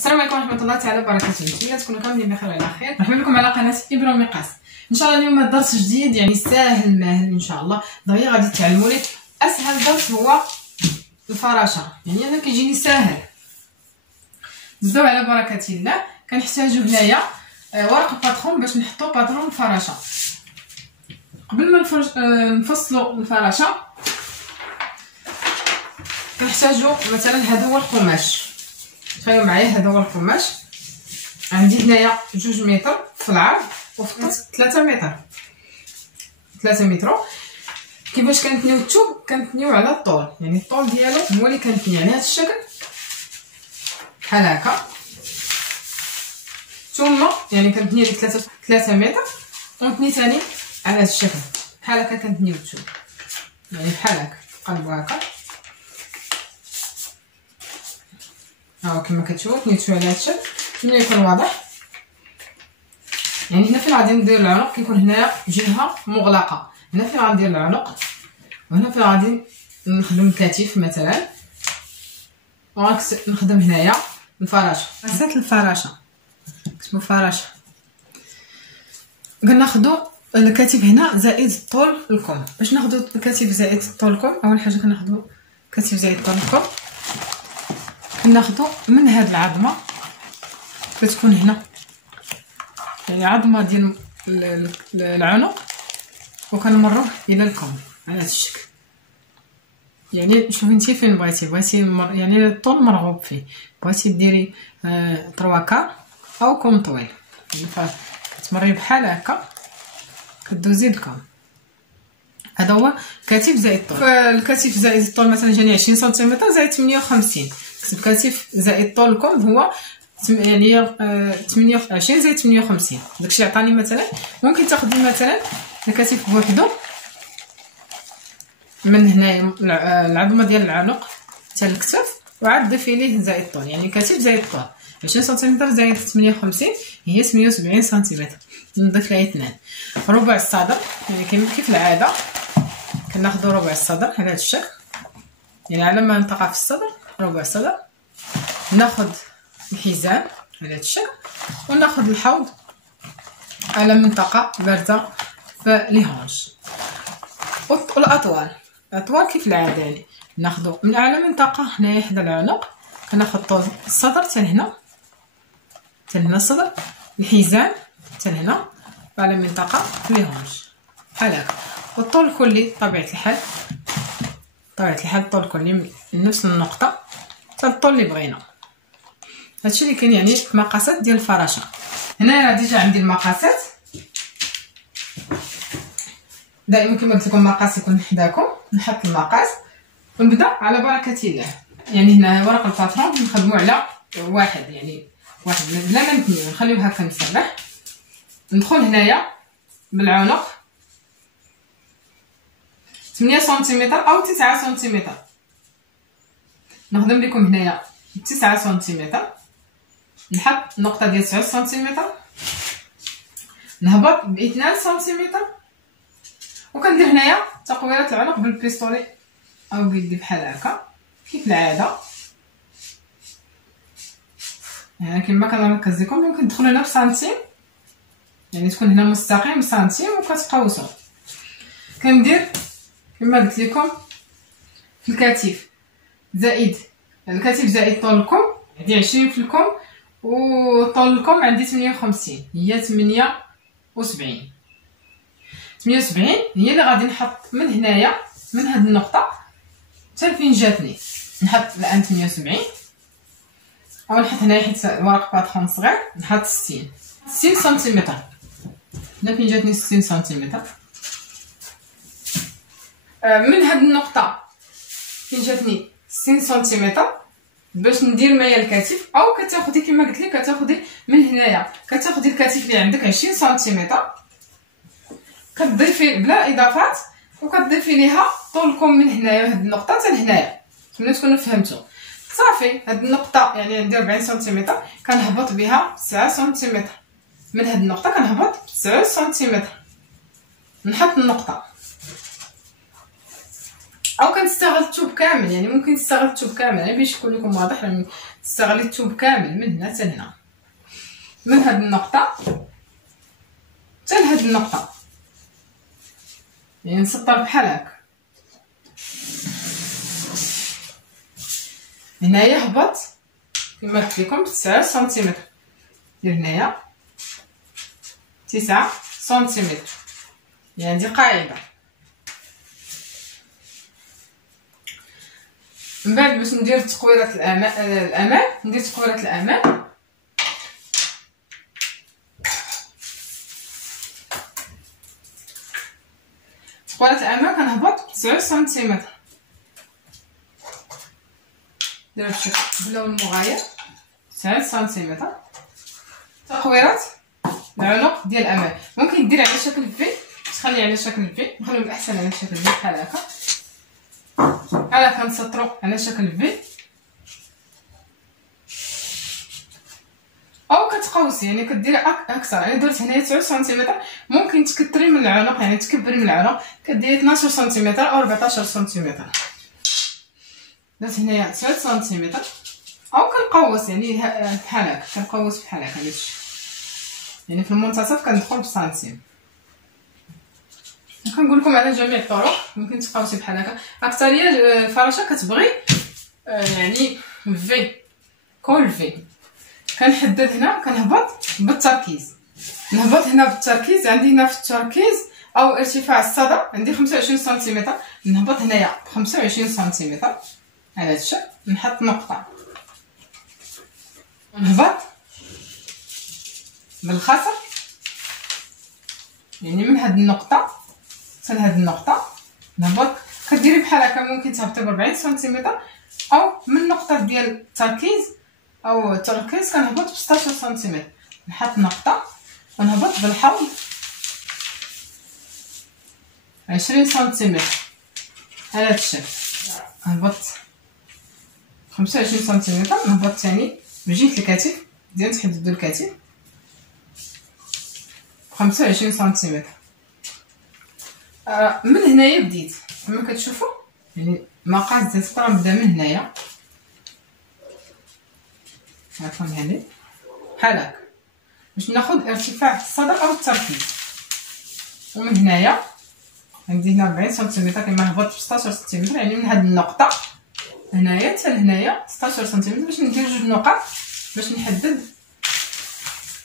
السلام عليكم ورحمه الله تعالى وبركاته. نتمنى تكونوا كاملين بخير وعلى خير. مرحبا بكم على قناه ابره ومقاس. ان شاء الله اليوم درس جديد يعني ساهل ماهل ان شاء الله. دغيا غادي تعلموا لي اسهل درس هو الفراشه، يعني انا كيجيني ساهل. نبداو على بركه الله. كنحتاجو هنايا ورق الباترون باش نحطو باترون الفراشه. قبل ما نفصلوا الفراشه كنحتاجو مثلا هذا هو القماش. تخيلوا معايا هذا هو القماش. عندي هنايا 2 متر في العرض وفي الطول 3 متر 3 متر. كيفاش كنتنيو الثوب؟ كنتنيو على الطول، يعني الطول ديالو هو اللي كنتني على هذا الشكل بحال هكا، ثم يعني كنتني لي 3 متر ونتني ثاني على هذا الشكل بحال هكا. كنتنيو الثوب يعني بحال هكا، قلبو هكا ها كما كتشوفوا. تنيتو على هذا الشكل ملي يكون واضح. يعني هنا فين غادي ندير العنق كيكون هنايا جهه مغلقه، هنا فين غندير العنق وهنا فين غادي نخدم الكتف مثلا، ونخدم هنايا الفراشه. مقاسات الفراشه كتبوا فراشه، كناخذوا الكتف هنا زائد طول الكم. باش ناخذوا الكتف زائد طول الكم اول حاجه كناخذوا كتف زائد طول الكم، كناخذوا من هاد العظمه كتكون هنا، يعني عظمه ديال العنق، وكنمروه الى الكم على هذا الشكل. يعني شوفي انت فين بغيتي يعني الطول مرغوب فيه، بغيتي ديري 3 كار او كم طويل، يعني كتمري بحال هكا كدوزي الكم. هذا هو كتف زائد طول. فالكتف زائد الطول مثلا جاني 20 سنتيمتر زائد 58، كتب كتف زائد طول الكم هو يعني 28 زائد 58. داكشي اللي عطاني. مثلا ممكن تاخدي مثلا الكتف بوحدو من هنايا العظمه ديال العنق حتى الكتف، وعاد ضيفي ليه زائد طول، يعني كتف زائد طول 20 سنتيمتر زائد 58 هي 78 سنتيمتر. نضيف لها 2 ربع الصدر، يعني كيف العاده كناخذوا ربع الصدر على هذا الشكل، يعني على ما نلتقى في الصدر ربع الصدر. ناخذ الحزام على هذا الشكل، وناخذ الحوض على منطقه بارزه في لي هونج. والاطوال كيف العاده، يعني ناخذ من اعلى منطقه هنايا حدا العنق، كناخذ طول الصدر حتى لهنا الصدر، الحزام حتى لهنا، وعلى منطقه في لي هونج بحال هكا. والطول الكلي طبيعه الحال الطول الكلي من نفس النقطه حتى الطول اللي بغينا. هادشي اللي كاين يعني المقاسات ديال الفراشه. هنا ديجا عندي المقاسات، دائما كما قلت لكم المقاس يكون حداكم. نحط المقاس ونبدا على بركه الله. يعني هنا ورق الباترون نخدموا على واحد، يعني واحد بلا ما نتنيو، نخليوه هكا مسرح. ندخل هنايا بالعنق 8 سنتيمتر او 9 سنتيمتر، نخدم لكم هنايا 9 سنتيمتر، نحط نقطه ديال 9 سنتيمتر، نهبط ب 2 سنتيمتر، وكندير هنايا تقويره العنق بالبيستولي او بيدي بحال هكا كيف العاده. يعني كما كنركز لكم ممكن تدخلوا هنا بسنتيم، يعني تكون هنا مستقيم سنتيم وكتقوسوا. كندير كما قلت لكم في الكتف زائد طول الكم، عندي 20 في الكم، وطول الكم عندي 58 هي 78 هي اللي غادي نحط من هنايا من هاد النقطه حتى فين جاتني. نحط الان 78 او نحط هنايا حيت ورق باترون صغير، نحط 60 سنتيمتر هنا فين جاتني 60 سنتيمتر. من هاد النقطه فين جاتني 60 سنتيمتر باش ندير مايا الكتف، او كتاخدي كما قلت لك كتاخدي من هنايا كتاخدي الكتف اللي عندك 20 سنتيمتر، كتضيفي بلا اضافات وكتضيفي ليها طولكم من هنايا هاد النقطه حتى لهنايا. باش تكونوا فهمتوا صافي. هاد النقطه يعني عندي 40 سنتيمتر، كنهبط بها 9 سنتيمتر، من هاد النقطه كنهبط 9 سنتيمتر، نحط النقطه او كنستغل الثوب كامل، يعني ممكن تستغل الثوب كامل، يعني باش يكون لكم واضح راه تستغلي الثوب كامل من هنا حتى هنا، من هاد النقطه حتى لهاد النقطه، يعني نسطر بحال هكا. هنايا هبط كما قلت لكم 9 سنتيمتر، ديال هنايا 9 سنتيمتر، يعني دي قاعده. من بعد باش ندير تقويرات الامام ندير تقويرات الامام. تقويرات الامام كنهبط 9 سنتيمتر، ديرها بشكل باللون المغاير 9 سنتيمتر. تقويرات العنق ديال الامام ممكن دير على شكل في، تخلي على شكل في، نخليو الاحسن على شكل في بحال هكا، بحال هكا نسطرو على شكل في، او كتقوسي يعني كديري اكثر. يعني درت هنايا 9 سنتيمتر، ممكن تكثري من العنق يعني تكبري من العنق، كديري 12 سنتيمتر او 14 سنتيمتر. درت هنايا 9 سنتيمتر، او كنقوس يعني بحال هكا، كنقوس بحال هكا هادشي، يعني في المنتصف كندخل بسنتيم. كنقول لكم على جميع الطرق ممكن تقوسي بحال هكا. اكثريه الفراشة كتبغي يعني في كل في. كنحدد هنا كنهبط بالتركيز، نهبط هنا بالتركيز، عندي هنا في التركيز او ارتفاع الصدى عندي 25 سنتيمتر، نهبط هنايا ب 25 سنتيمتر على هذا الشكل، نحط نقطه ونهبط بالخصر، يعني من هاد النقطه حتى لهاد النقطه نهبط. كديري بحال هكا، ممكن تهبطي ب 40 سنتيمتر، او من النقطه ديال التركيز او التركيز كنهبط ب 16 سنتيمتر، نحط نقطه ونهبط بالحوض 20 سنتيمتر على هاد الشكل. نهبط 25 سنتيمتر، نهبط ثاني بجهه الكتف ديال تحددوا الكتف 25 سنتيمتر. من هنايا بديت كما كتشوفوا، يعني مقاس ديال السطر نبدا من هنايا عفوا هاني بحال هكا باش ناخذ ارتفاع الصدر او التركيز. ومن هنايا عندي هنا 40 سنتيمتر، كما هبط ب 16 سنتيمتر، يعني من هاد النقطه هنايا حتى لهنايا 16 سنتيمتر، باش ندير جوج نقط باش نحدد،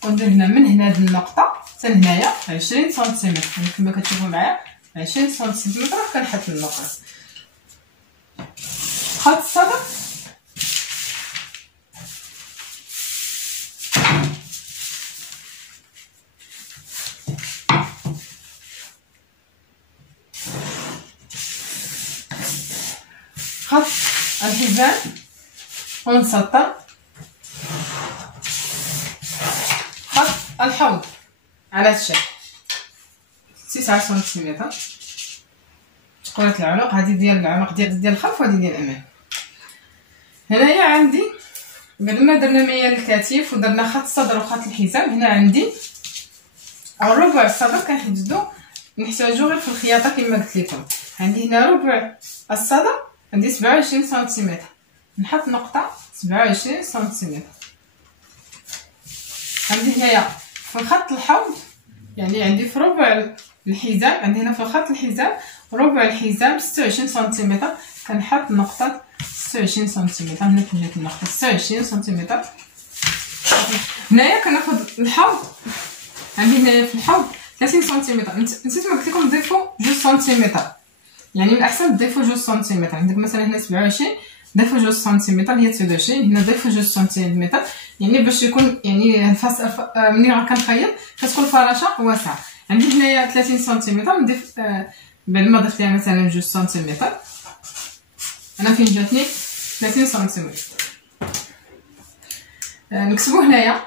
وندير هنا من هنا هاد النقطه حتى لهنايا 20 سنتيمتر، يعني كما كتشوفوا معايا 20 سنتيمتر. كنحط النقط خط الصدر خط الحزام ونسطر خط الحوض على هذا الشكل 9 سنتيمتر. تقويرة العنق هذه ديال العنق ديال الخلف وهذه ديال الامام. هنايا عندي بعد ما درنا ميال الكتف ودرنا خط الصدر وخط الحزام، هنا عندي ربع الصدر كنحددو نحتاجو غير في الخياطه كما قلت لكم. عندي هنا ربع الصدر عندي 27 سنتيمتر، نحط نقطه 27 سنتيمتر. عندي هنايا في الخط الحوض، يعني عندي في ربع الحزام، عندي هنا في الخط الحزام ربع الحزام 26 سنتيمتر، كنحط نقطه 26 سنتيمتر هنا في جهه النقطه 26 سنتيمتر. هنايا كناخذ الحوض، عندي هنايا في الحوض 30 سنتيمتر، نسيت ما قلت لكم ضيفوا 2 سنتيمتر، يعني من الاحسن تضيفوا 2 سنتيمتر. عندك مثلا هنا 27 ضيفوا 2 سنتيمتر، هي 29 هنا ضيفوا 2 سنتيمتر، يعني باش يكون يعني ملي كنخيط كتكون الفراشه واسعه. عندي هنايا 30 سنتيمتر، نضيف بعد ما ضفت لها مثلا 2 سنتيمتر، انا فين جاتني 30 سنتيمتر. نكتبو هنايا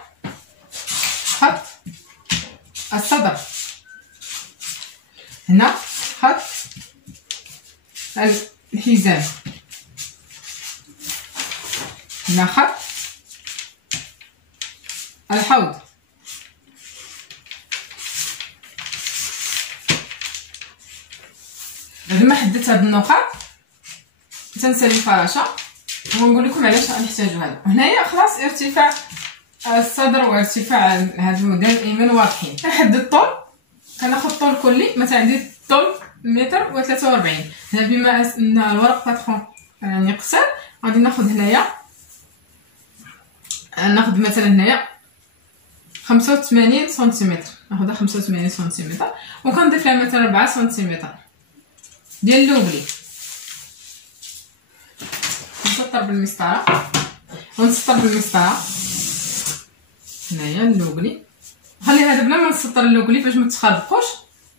خط الصدر، هنا خط الحزام، هنا خط الحوض، بعد ما حددت هاد النقط تنسالي الفراشه ونقول لكم علاش غنحتاجو هذا. هنايا خلاص ارتفاع الصدر وارتفاع هذا الموديل الايمن واضحين. كنحدد الطول، كناخذ الطول كلي. مثلا عندي الطول متر و 43. هنا بما ان الورق باترون يعني قصير غادي ناخذ هنايا، ناخذ مثلا هنايا 85 سنتيمتر، ناخذها 85 سنتيمتر وكنضيف لها مثلا 4 سنتيمتر ديال اللوبلي. نسطر بالمسطره ونسطر بالمسطره هنايا اللوبلي. خلي هذا بلا ما نسطر اللوبلي باش ما تخربقوش.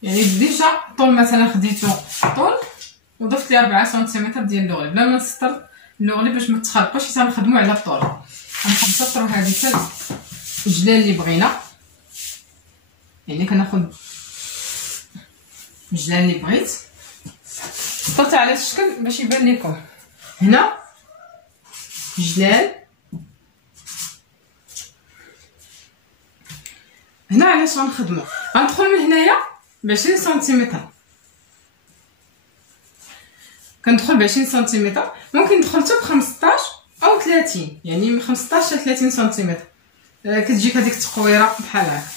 يعني ديجا طول مثلا خديتو طول وضفت لي 4 سنتيمتر ديال اللوغلي بلا ما نسطر اللوغلي باش ما تخربقوش، حيت غنخدمو على الطول. غنسطرو هذه حتى الجلال اللي بغينا، يعني كناخذ الجلال اللي بغيت. سطرت على الشكل باش يبان لكم. هنا جلال، هنا علاش غنخدمو غندخل من هنايا ب 20 سنتيمتر، كندخل ب 20 سنتيمتر، ممكن ندخل حتى ب 15 او 30، يعني من 15 حتى 30 سنتيمتر. كتجيك هذيك التقويره بحال هكا.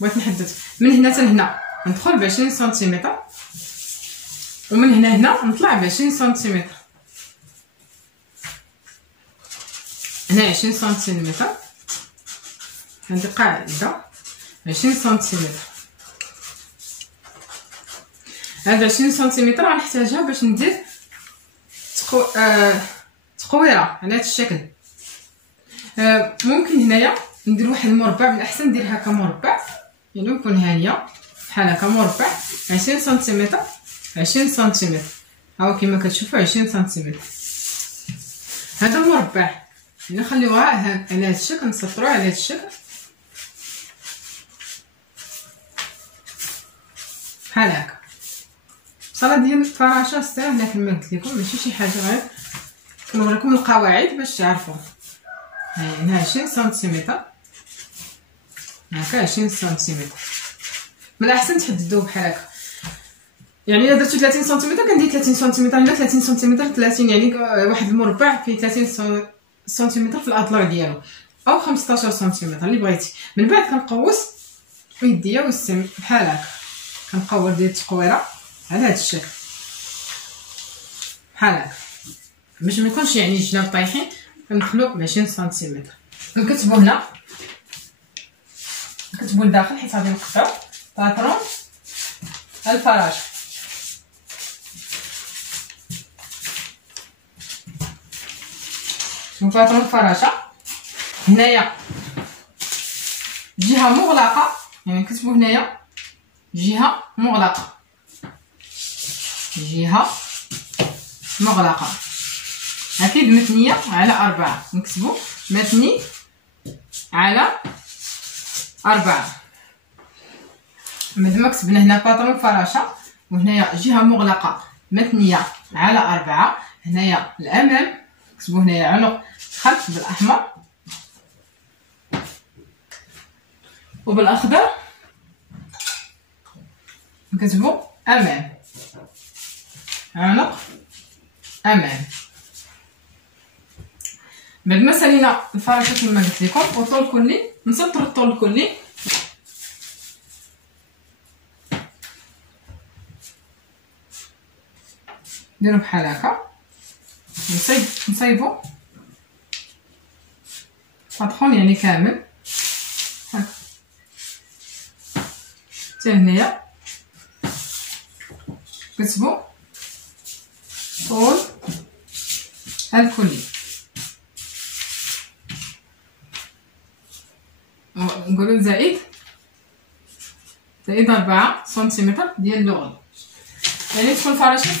بغيت نحدد من هنا حتى لهنا ندخل ب 20 سنتيمتر، ومن هنا نطلع ب 20 سنتيمتر. هنا 20 سنتيمتر، عندي قاعده 20 سنتيمتر. هاد 20 سنتيمتر غنحتاجها باش ندير تقويره على هذا الشكل. ممكن هنايا ندير واحد المربع، من الاحسن ندير هكا مربع، يعني يكون هانيه بحال هكا مربع 20 سنتيمتر 20 سنتيمتر. هاو كما كتشوفوا 20 سنتيمتر. هذا المربع نخليوها على هذا الشكل، نسطروه على هذا الشكل بحال هكا. الصاله ديال الفراشه ساهله كما قلت لكم، ماشي شي حاجه، غير كنوريكم القواعد باش تعرفوا. هنا 20 سنتيمتر هكا 20 سنتيمتر. من الاحسن تحددوه بحال هكا، يعني الا درتو 30 سنتيمتر كندير 30 سنتيمتر، هنا 30 سنتيمتر 30، يعني واحد المربع فيه 30 سنتيمتر في الاضلاع ديالو، او 15 سنتيمتر اللي بغيتي. من بعد كنقوس بيديا والسم بحال هكا، كنقور ديال التقويره على هذا الشكل بحال هكا، باش ما يكونش يعني الجناب طايحين. كندخلو ب 20 سنتيمتر. كنكتبو هنا، نكتبو لداخل حيت غادي نقطعو باترون الفراشه. باترون الفراشه هنايا جهه مغلقه، يعني نكتبو هنايا جهه مغلقه، جهه مغلقه، اكيد مثنيه على 4. نكتبو مثني على 4. بعد ما كتبنا هنا باترون فراشه وهنايا جهه مغلقه مثنيه على 4، هنايا الامام نكتبو هنايا عنق خلف بالاحمر وبالاخضر نكتبو امام، عنق امام. بعد ما سالينا الفراشه كما قلت لكم والطول كلي، نسطر الطول الكلي نديرو بحال هكا، نصايبو باترون يعني كامل هكا حتى هنايا. كتبو طول الكلي، نقولو زائد 4 سنتيمتر ديال اللغل. يعني تكون الفراشه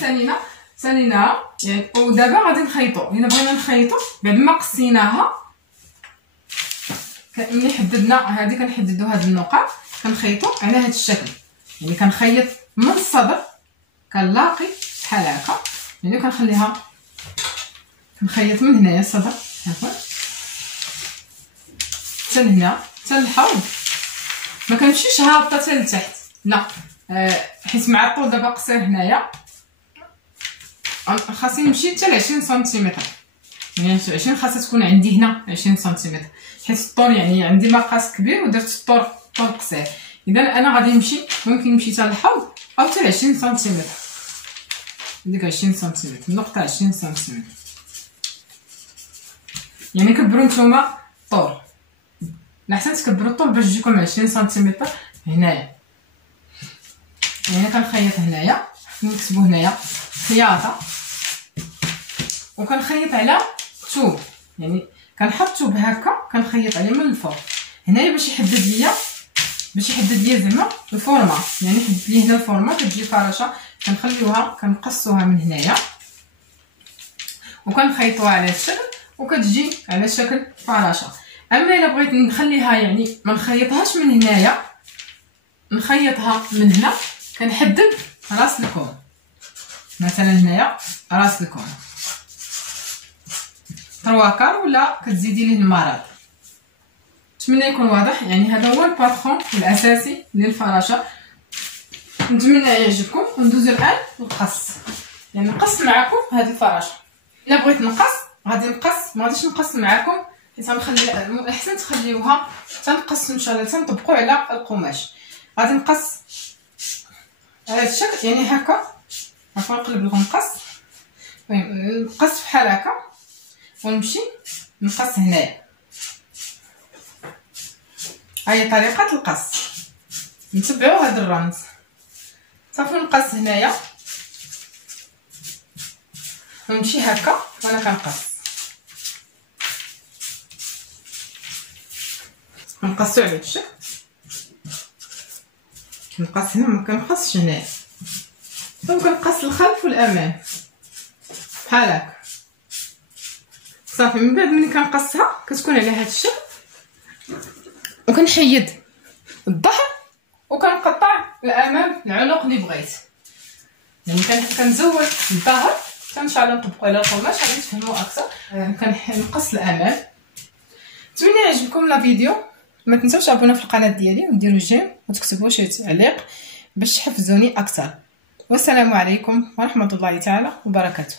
ساليناها يعني. ودابا غادي نخيطو، الا بغينا نخيطو بعد ما قصيناها ملي حددنا هذه كنحددو هاد النقط، كنخيطو على هاد الشكل. يعني كنخيط من الصدر كنلاقي بحال هكا، يعني كنخليها كنخيط من هنايا الصدر هكا حتى لهنا حتى للحوض، ما كنمشيش هابطه حتى لتحت لا، حيت مع الطول دابا قصير هنايا خاصني نمشي حتى ل 20 سنتيمتر، يعني 20 خاصها تكون عندي هنا 20 سنتيمتر، حيت الطول يعني عندي مقاس كبير ودرت الطول قصير. اذا انا غادي نمشي ممكن نمشي حتى الحوض او حتى ل 20 سنتيمتر، ديك 20 سنتيمتر النقطه 20 سنتيمتر. يعني كبروا نتوما الطول، الاحسن تكبروا الطول باش تجيكم 20 سنتيمتر هنايا. يعني كنخيط هنايا، نكتبوا هنايا خياطه، وكنخيط على كتوب، يعني كنحط توب هكا كنخيط عليه من الفوق هنايا باش يحدد ليا زعما الفورمه. يعني يحدد لي هنا الفورمه كتجي فرشه، كنخليوها كنقصوها من هنايا وكنخيطوها على الشكل وكتجي على شكل فرشه. اما الا بغيت نخليها يعني ما نخيطهاش من هنايا، نخيطها من هنا، كنحدد راس الكون، مثلا هنايا راس الكون 3 كار ولا كتزيدي ليه المراد. نتمنى يكون واضح. يعني هذا هو الباترون الاساسي للفراشه، نتمنى يعجبكم. وندوزو الان للقص، يعني نقص معكم هذه الفراشه. الا بغيت نقص غادي نقص، ما غاديش نقص معكم حيت غنخلي الاحسن تخليوها تنقص ان شاء الله تنطبقوا على القماش. غادي نقص على هذا الشكل، يعني هكا عفوا نقلب لكم نقص. المهم نقص بحال هكا ونمشي نقص هنايا. هاي طريقه القص، نتبعوا هذا الرمز صافي. نقص هنايا ونمشي هكا وانا كنقص، نقصو على هذا الشكل. كنقص هنا ما كنقصش هنايا، وكنقص الخلف والامام بحال هكا صافي. من بعد ملي كنقصها كتكون على هذا الشكل، وكنحيد الظهر وكنقطع الامام العنق اللي بغيت. يعني كنزول الظهر حتى ان شاء الله نطبقوا على القماش غادي تفهموا اكثر. كنقص الامام. نتمنى يعجبكم لا فيديو. ما تنساوش تابوناو في القناه ديالي وديروا جيم وتكتبوا شي تعليق باش تحفزوني اكثر. والسلام عليكم ورحمه الله تعالى وبركاته.